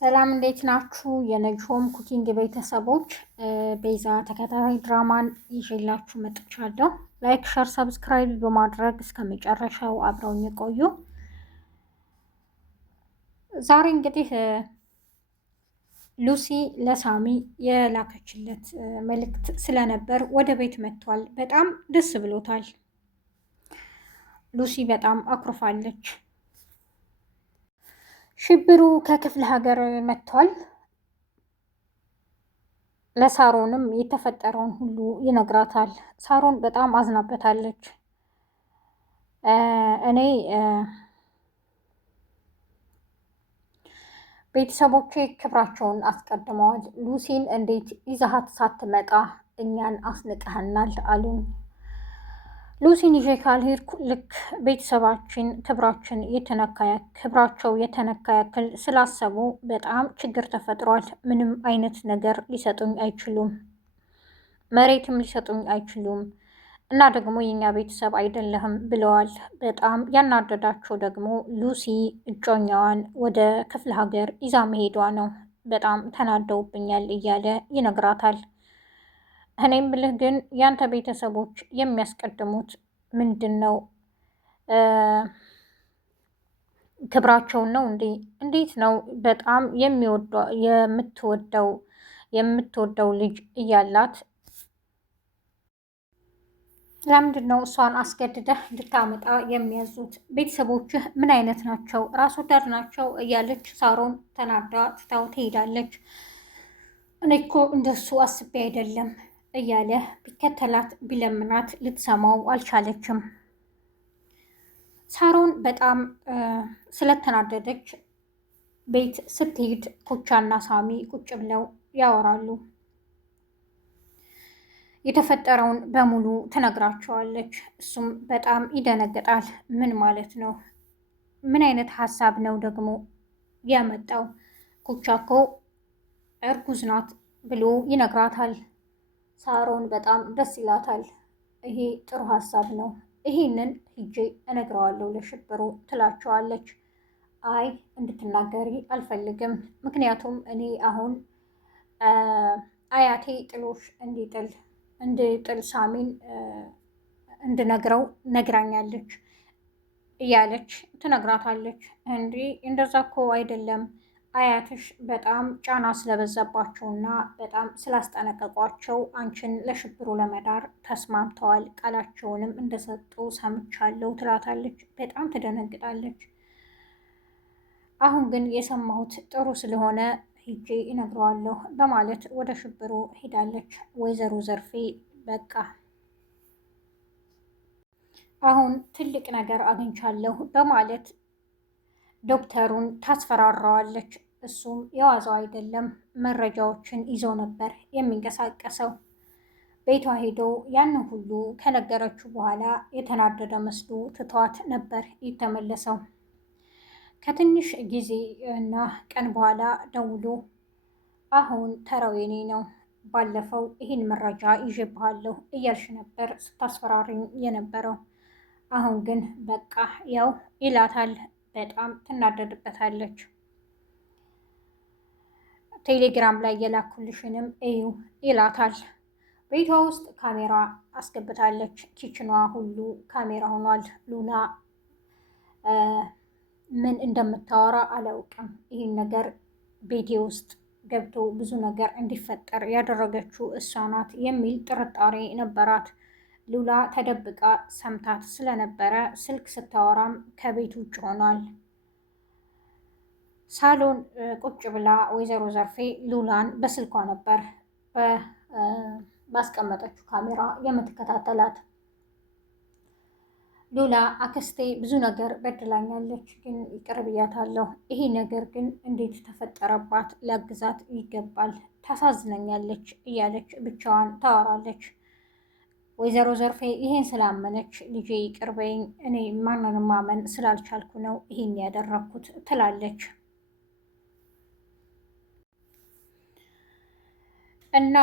ሰላም እንዴት ናችሁ? የነጅሆም ኩኪንግ ቤተሰቦች ቤዛ ተከታታይ ድራማን ይዤላችሁ መጥቻለሁ። ላይክ፣ ሸር፣ ሰብስክራይብ በማድረግ እስከ መጨረሻው አብረውኝ የቆዩ። ዛሬ እንግዲህ ሉሲ ለሳሚ የላከችለት መልእክት ስለነበር ወደ ቤት መጥቷል። በጣም ደስ ብሎታል። ሉሲ በጣም አኩርፋለች። ሽብሩ ከክፍለ ሀገር መጥቷል። ለሳሮንም የተፈጠረውን ሁሉ ይነግራታል። ሳሮን በጣም አዝናበታለች። እኔ ቤተሰቦቼ ክብራቸውን አስቀድመዋል። ሉሲን እንዴት ይዛሃት ሳትመጣ እኛን አስንቀህናል አሉኝ። ሉሲን ይዤ ካልሄድኩ ልክ ቤተሰባችን ክብራቸው የተነካ ያክል ስላሰቡ በጣም ችግር ተፈጥሯል። ምንም አይነት ነገር ሊሰጡኝ አይችሉም፣ መሬትም ሊሰጡኝ አይችሉም እና ደግሞ የኛ ቤተሰብ አይደለህም ብለዋል። በጣም ያናደዳቸው ደግሞ ሉሲ እጮኛዋን ወደ ክፍለ ሀገር ይዛ መሄዷ ነው። በጣም ተናደውብኛል እያለ ይነግራታል። እኔም ብልህ ግን ያንተ ቤተሰቦች የሚያስቀድሙት ምንድን ነው? ክብራቸውን ነው እንዴ? እንዴት ነው? በጣም የምትወደው ልጅ እያላት ለምንድን ነው እሷን አስገድደህ እንድታመጣ የሚያዙት? ቤተሰቦችህ ምን አይነት ናቸው? ራስ ወዳድ ናቸው እያለች ሳሮን ተናዳ ትታው ትሄዳለች። እኔ እኮ እንደሱ አስቤ አይደለም እያለ ቢከተላት ቢለምናት ልትሰማው አልቻለችም። ሳሮን በጣም ስለተናደደች ቤት ስትሄድ ኩቻና ሳሚ ቁጭ ብለው ያወራሉ። የተፈጠረውን በሙሉ ትነግራቸዋለች። እሱም በጣም ይደነግጣል። ምን ማለት ነው? ምን አይነት ሀሳብ ነው ደግሞ ያመጣው? ኩቻ እኮ እርጉዝ ናት ብሎ ይነግራታል። ሳሮን በጣም ደስ ይላታል። ይሄ ጥሩ ሀሳብ ነው፣ ይሄንን ሂጄ እነግረዋለሁ ለሽብሩ ትላቸዋለች። አይ እንድትናገሪ አልፈልግም፣ ምክንያቱም እኔ አሁን አያቴ ጥሎሽ እንድጥል ሳሚን እንድነግረው ነግራኛለች እያለች ትነግራታለች። እንዲህ እንደዛ እኮ አይደለም፣ አያትሽ በጣም ጫና ስለበዛባቸውና በጣም ስላስጠነቀቋቸው አንቺን ለሽብሩ ለመዳር ተስማምተዋል፣ ቃላቸውንም እንደሰጡ ሰምቻለሁ ትላታለች። በጣም ትደነግጣለች። አሁን ግን የሰማሁት ጥሩ ስለሆነ ሂጄ እነግረዋለሁ በማለት ወደ ሽብሩ ሄዳለች። ወይዘሮ ዘርፌ በቃ አሁን ትልቅ ነገር አግኝቻለሁ በማለት ዶክተሩን ታስፈራራዋለች። እሱም የዋዛው አይደለም፣ መረጃዎችን ይዞ ነበር የሚንቀሳቀሰው። ቤቷ ሄዶ ያንን ሁሉ ከነገረችው በኋላ የተናደደ መስሎ ትቷት ነበር የተመለሰው። ከትንሽ ጊዜ እና ቀን በኋላ ደውሎ አሁን ተራው የኔ ነው፣ ባለፈው ይህን መረጃ ይዤብሃለሁ እያልሽ ነበር ስታስፈራሪኝ የነበረው፣ አሁን ግን በቃ ያው ይላታል። በጣም ትናደድበታለች። ቴሌግራም ላይ የላኩልሽንም እዩ ይላታል። ቤቷ ውስጥ ካሜራ አስገብታለች። ኪችኗ ሁሉ ካሜራ ሆኗል። ሉላ ምን እንደምታወራ አላውቅም። ይህን ነገር ቤቴ ውስጥ ገብቶ ብዙ ነገር እንዲፈጠር ያደረገችው እሷ ናት የሚል ጥርጣሬ ነበራት። ሉላ ተደብቃ ሰምታት ስለነበረ ስልክ ስታወራም ከቤት ውጭ ሆኗል። ሳሎን ቁጭ ብላ ወይዘሮ ዘርፌ ሉላን በስልኳ ነበር ባስቀመጠችው ካሜራ የምትከታተላት። ሉላ አክስቴ ብዙ ነገር በድላኛለች፣ ግን ይቅር ብያታለሁ። ይሄ ነገር ግን እንዴት ተፈጠረባት? ሊያግዛት ይገባል፣ ታሳዝነኛለች እያለች ብቻዋን ታወራለች። ወይዘሮ ዘርፌ ይሄን ስላመነች ልጄ ይቅር በይኝ፣ እኔ ማንንም ማመን ስላልቻልኩ ነው ይሄን ያደረግኩት ትላለች። እና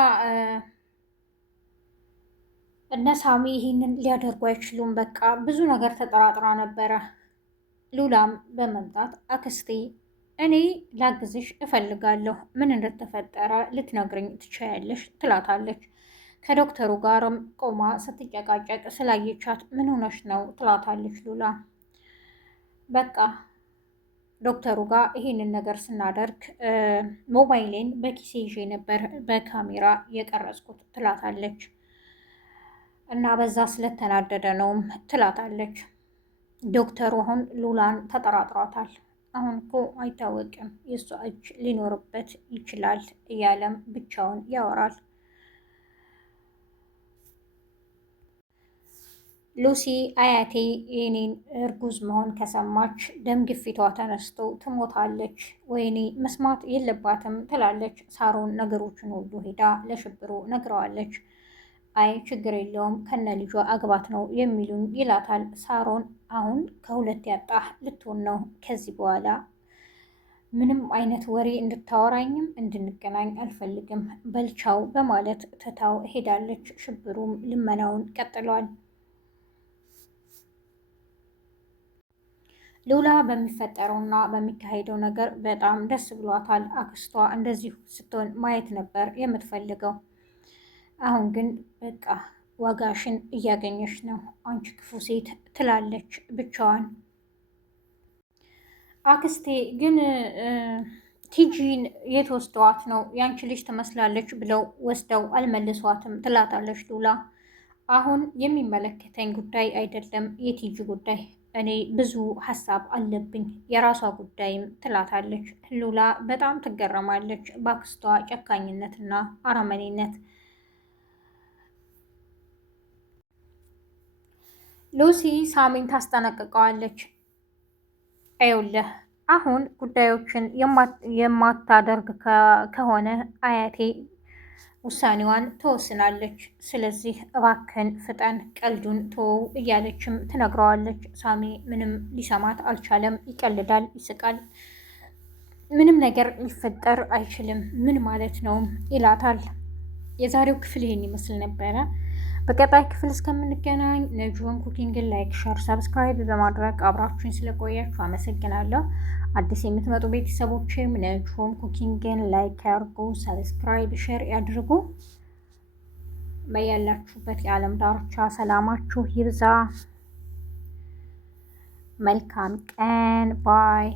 እነ ሳሚ ይህንን ሊያደርጉ አይችሉም። በቃ ብዙ ነገር ተጠራጥራ ነበረ። ሉላም በመምጣት አክስቴ እኔ ላግዝሽ እፈልጋለሁ፣ ምን እንደተፈጠረ ልትነግርኝ ትችያለሽ ትላታለች። ከዶክተሩ ጋርም ቆማ ስትጨቃጨቅ ስላየቻት ምን ሆነሽ ነው ትላታለች ሉላ። በቃ ዶክተሩ ጋር ይሄንን ነገር ስናደርግ ሞባይሌን በኪሴ ይዤ ነበር በካሜራ የቀረጽኩት ትላታለች። እና በዛ ስለተናደደ ነውም ትላታለች። ዶክተሩ አሁን ሉላን ተጠራጥሯታል። አሁን እኮ አይታወቅም የእሷ እጅ ሊኖርበት ይችላል እያለም ብቻውን ያወራል። ሉሲ አያቴ የኔን እርጉዝ መሆን ከሰማች ደም ግፊቷ ተነስቶ ትሞታለች፣ ወይኔ መስማት የለባትም ትላለች። ሳሮን ነገሮችን ሁሉ ሄዳ ለሽብሩ ነግረዋለች። አይ ችግር የለውም ከነ ልጇ አግባት ነው የሚሉኝ ይላታል። ሳሮን አሁን ከሁለት ያጣህ ልትሆን ነው፣ ከዚህ በኋላ ምንም አይነት ወሬ እንድታወራኝም እንድንገናኝ አልፈልግም፣ በልቻው በማለት ትታው ሄዳለች። ሽብሩም ልመናውን ቀጥሏል። ሉላ በሚፈጠረውና በሚካሄደው ነገር በጣም ደስ ብሏታል። አክስቷ እንደዚሁ ስትሆን ማየት ነበር የምትፈልገው። አሁን ግን በቃ ዋጋሽን እያገኘሽ ነው አንቺ ክፉ ሴት ትላለች ብቻዋን። አክስቴ ግን ቲጂን የት ወስደዋት ነው? ያንቺ ልጅ ትመስላለች ብለው ወስደው አልመልሷትም ትላታለች ሉላ። አሁን የሚመለከተኝ ጉዳይ አይደለም የቲጂ ጉዳይ፣ እኔ ብዙ ሀሳብ አለብኝ የራሷ ጉዳይም ትላታለች። ሉላ በጣም ትገረማለች በአክስቷ ጨካኝነትና አረመኔነት። ሉሲ ሳሚን ታስጠነቅቀዋለች። ይኸውልህ አሁን ጉዳዮችን የማታደርግ ከሆነ አያቴ ውሳኔዋን ትወስናለች። ስለዚህ እባክን ፍጠን፣ ቀልዱን ተወው እያለችም ትነግረዋለች። ሳሚ ምንም ሊሰማት አልቻለም። ይቀልዳል፣ ይስቃል። ምንም ነገር ሊፈጠር አይችልም፣ ምን ማለት ነው ይላታል። የዛሬው ክፍል ይሄን ይመስል ነበረ። በቀጣይ ክፍል እስከምንገናኝ ነጅሆም ኩኪንግን ላይክ፣ ሸር፣ ሰብስክራይብ በማድረግ አብራችሁኝ ስለቆያችሁ አመሰግናለሁ። አዲስ የምትመጡ ቤተሰቦችም ነጅሆም ኩኪንግን ላይክ ያድርጉ፣ ሰብስክራይብ፣ ሸር ያድርጉ። በያላችሁበት የዓለም ዳርቻ ሰላማችሁ ይብዛ። መልካም ቀን ባይ